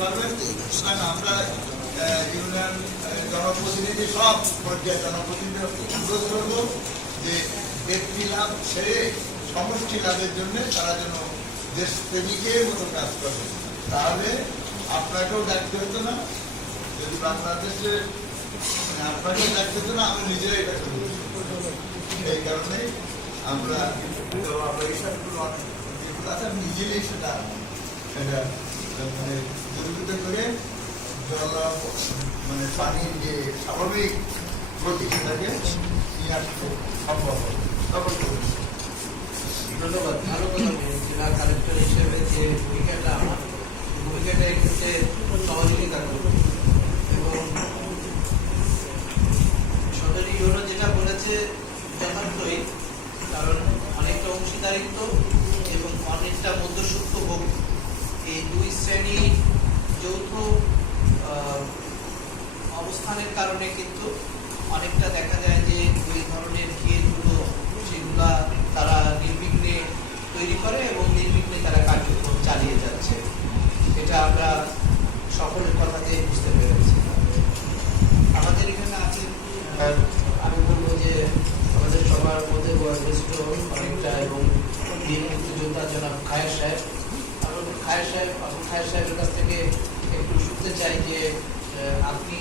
পারবেন। কারণ আমরা ইউনিয়ন জনপ্রতিনিধি সব পর্যায়ে জনপ্রতিনিধি অনুরোধ করব যে ব্যক্তি লাভ ছেড়ে সমষ্টি লাভের জন্য তারা যেন দেশপ্রেমিকের মতো কাজ করে, তাহলে আপনাকেও দেখতে হতো না। যদি বাংলাদেশে আপনাকেও দেখতে হতো না, আমি নিজেরাই এটা করি। এই কারণে আমরা এইসবগুলো যেগুলো আছে আমি নিজেরাই সেটা মানে দুর্বৃত্ত করে জল মানে পানির যে স্বাভাবিক গতি সেটাকে নিয়ে আসতে সম্ভব হবে। ধন্যবাদ। ভালো কথা জেলা কালেক্টর হিসেবে যে ভূমিকাটা আমার ভূমিকাটা এক্ষেত্রে সহযোগিতা করবে এবং সদরী ইউরো যেটা বলেছে যথার্থই, কারণ অনেকটা অংশীদারিত্ব এবং অনেকটা মধ্যসূক্ষ্ম ভোগ, এই দুই শ্রেণী যৌথ অবস্থানের কারণে কিন্তু অনেকটা দেখা যায় যে ওই ধরনের খেলগুলো সেগুলা তারা নির্বিঘ্নে তৈরি করে এবং নির্বিঘ্নে তারা কার্যক্রম চালিয়ে যাচ্ছে। এটা আমরা সকলের কথাতে বুঝতে পেরেছি। আমাদের এখানে আছে, আমি বলবো যে আমাদের সবার মধ্যে বয়োজ্যেষ্ঠ অনেকটা এবং বীর মুক্তিযোদ্ধা জনাব খায়ের সাহেব, খায়ের সাহেবের কাছ থেকে একটু শুনতে চাই যে আপনি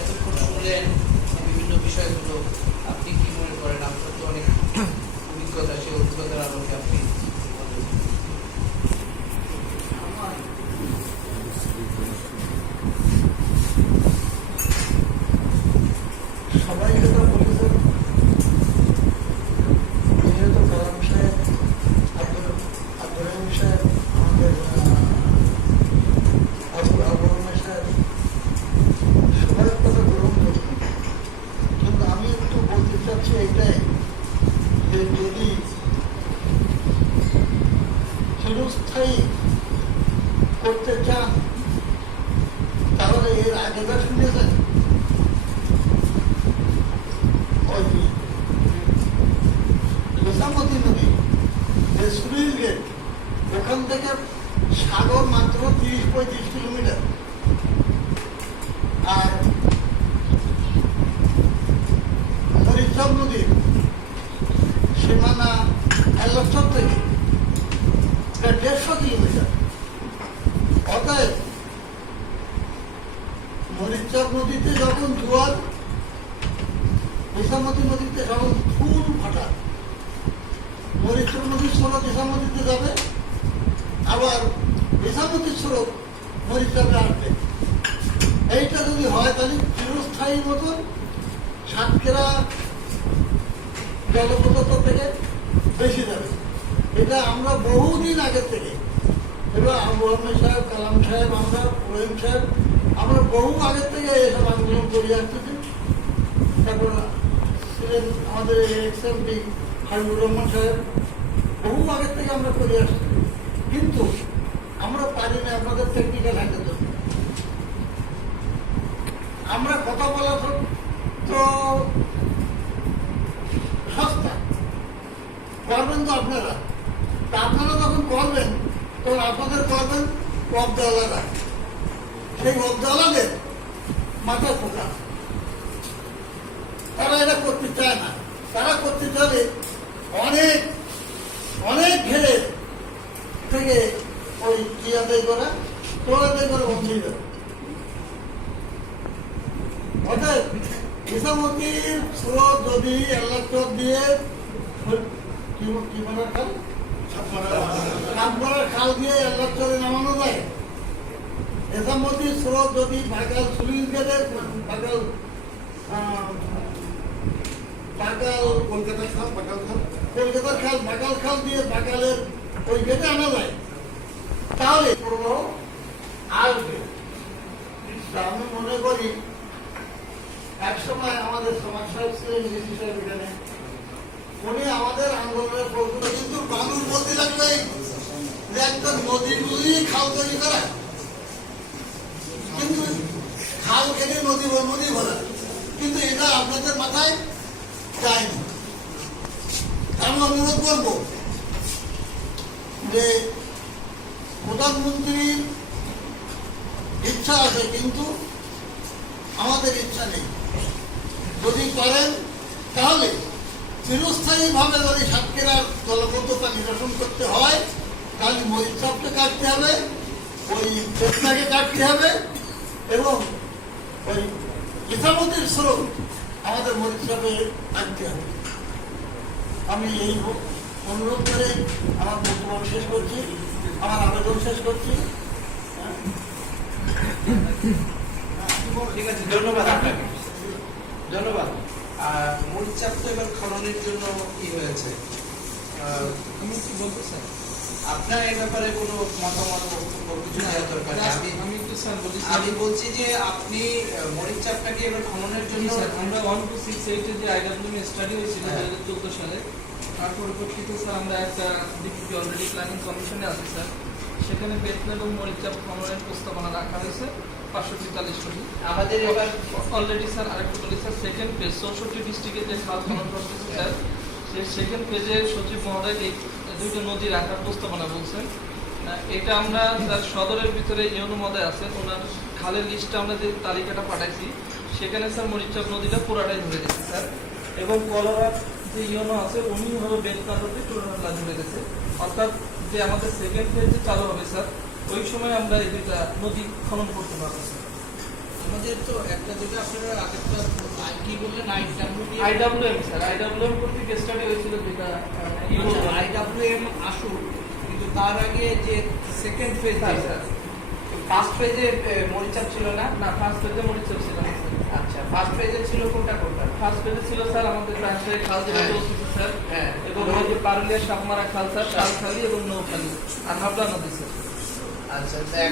এতক্ষণ শুনলেন বিভিন্ন বিষয়গুলো, আপনি কি মনে করেন? আপনার তো অনেক অভিজ্ঞতা, সেই অভিজ্ঞতার আলোকে আপনি সবাই যেটা বলেছেন, যেহেতু কালাম সাহেব, আব্দুর রহিম সাহেব, আমাদের আবু রহমান সাহেব, সবাই কথা গ্রহণ করবে। কিন্তু আমি একটু বলতে চাচ্ছি এইটাই যে যদি চিরস্থায়ী করতে চান তাহলে এর আগেটা শুনেছেন ওই নিজামতি নদী যে সুইচ গেট, ওখান থেকে সাগর মাত্র 30-35 কিলোমিটার, আর মরিচম নদীর সীমানা এলাচর থেকে 150 কিলোমিটার। অতএব মরিচম নদীতে যখন জোয়ার, নিজামতি নদীতে যখন ফুল ফাটা, মরিচম নদীর স্রোত নিজামতিতে যাবে, আবার নিজামতির স্রোত মরিচমে আসবে। এইটা যদি হয় তাহলে চিরস্থায়ী মতন সাতক্ষীরা জলপ্রপাত থেকে বেশি যাবে। এটা আমরা বহুদিন আগের থেকে, এবার আবু রহমান সাহেব, কালাম সাহেব, আমরা রহিম সাহেব, আমরা বহু আগের থেকে এসব আন্দোলন করে আসতেছি। তারপর ছিলেন আমাদের এক্সএমপি হাবিবুর রহমান সাহেব, বহু আগের থেকে আমরা করে আসছি। কিন্তু আমরা পারি না আপনাদের টেকনিক্যাল হ্যান্ডেল করতে। আমরা কথা বলা তো সস্তা, করবেন তো আপনারা। তা আপনারা যখন করবেন তখন আপনাদের করবেন অবদাওয়ালারা, সেই অবদাওয়ালাদের মাথায় ফোকা, তারা এটা করতে চায় না। তারা করতে চাবে অনেক অনেক ঘেরে থেকে ওই কি আদায় করা, তোর আদায় করে বন্ধ হয়ে যাবে। অর্থাৎ ইসামতির স্রোত যদি এলাচর দিয়ে কি বলার খাল, সাতমারার খাল দিয়ে এলাচরে নামানো যায়, ইসামতির স্রোত যদি বাগাল সুইচ গেটের বাগাল কলকাতার খাল বাগাল খাল দিয়ে বাগালের ওই গেটে আনা যায়, তাহলে প্রবাহ আসবে। আমি মনে করি একসময় আমাদের সমাজ সাহেব ছিলেন, ডিসি সাহেব এখানে, উনি আমাদের আন্দোলনের প্রশ্ন, কিন্তু মানুষ বলতে লাগবে যে একটা নদী বুঝিয়ে খাল তৈরি করা, কিন্তু খাল কেটে নদী ভরা, কিন্তু এটা আপনাদের মাথায় যায়নি। আমি অনুরোধ করব যে প্রধানমন্ত্রীর ইচ্ছা আছে, কিন্তু আমাদের ইচ্ছা নেই। যদি করেন তাহলে চিরস্থায়ীভাবে যদি সাতক্ষীরার জলবদ্ধতা নিরসন করতে হয়, তাহলে মরিচাপকে কাটতে হবে, ওই চেতনাকে কাটতে হবে, এবং ওই ইসামতির স্রোত আমাদের মরিচাপে আনতে হবে। আমি এই অনুরোধ করে আমার বক্তব্য শেষ করছি, আমার আবেদন শেষ করছি। ঠিক আছে, ধন্যবাদ আপনাকে, ধন্যবাদ। আর মরিচাপ তো এবার খননের জন্য কি হয়েছে, আমি কি বলতে চাই? আপনার এই ব্যাপারে কোনো মতামত বক্তব্য কিছু দেওয়ার দরকার নেই। আমি একটু স্যার বলি। আমি বলছি যে আপনি মরিচাপটাকে এবার খননের জন্য স্যার, আমরা 1268 এ যে আইডব্লিউএম স্টাডি হয়েছিল হ্যাঁ। 2014 সালে, তার পরিপ্রেক্ষিতে স্যার আমরা একটা ডিপিপি অলরেডি প্ল্যানিং কমিশনে আছি স্যার। সেখানে বেতন এবং মরিচাপ খননের প্রস্তাবনা রাখা হয়েছে 543 কোটি। আমাদের এবার অলরেডি স্যার আরেকটু বলি স্যার, সেকেন্ড ফেজ 64টি ডিস্ট্রিক্টে যে খাল খনন করতেছে স্যার, সেই সেকেন্ড ফেজে সচিব মহোদয় এই দুইটা নদী রাখার প্রস্তাবনা বলছেন। এটা আমরা স্যার সদরের ভিতরে ইউনো মহোদয় আছেন, ওনার খালের লিস্টে আমরা যে তালিকাটা পাঠাইছি, সেখানে স্যার মরিচাপ নদীটা পুরাটাই ধরে গেছে স্যার। এবং কলরার যে ইউনো আছে উনি হলো বেতনাটোতে টুরালা ধরে গেছে। অর্থাৎ যে আমাদের সেকেন্ড ফেজ যে চালু হবে স্যার, ওই সময় আমরা এই দুইটা নদী খনন করতে পারবো স্যার। আমাদের তো একটা যেটা আপনারা আগেরটা কি বললেন, আইডব্লিউএম স্যার, আইডব্লিউএম কর্তৃক স্টাডি হয়েছিল যেটা আইডব্লিউএম আসুক, কিন্তু তার আগে যে সেকেন্ড ফেজ, স্যার ফার্স্ট ফেজে মরিচাপ ছিল না। না, ফার্স্ট পেজে মরিচাপ ছিল না স্যার। আচ্ছা, ফার্স্ট ফেজে ছিল কোনটা কোনটা? ফার্স্ট পেজে ছিল স্যার আমাদের রাজশাহী খাল যেটা হ্যাঁ। চলতেছে স্যার, হ্যাঁ, এবং ওই যে পারুলিয়া সাপমারা খাল স্যার, শালখালী এবং নৌখালী আর হাবড়া নদী স্যার। আচ্ছা, এখন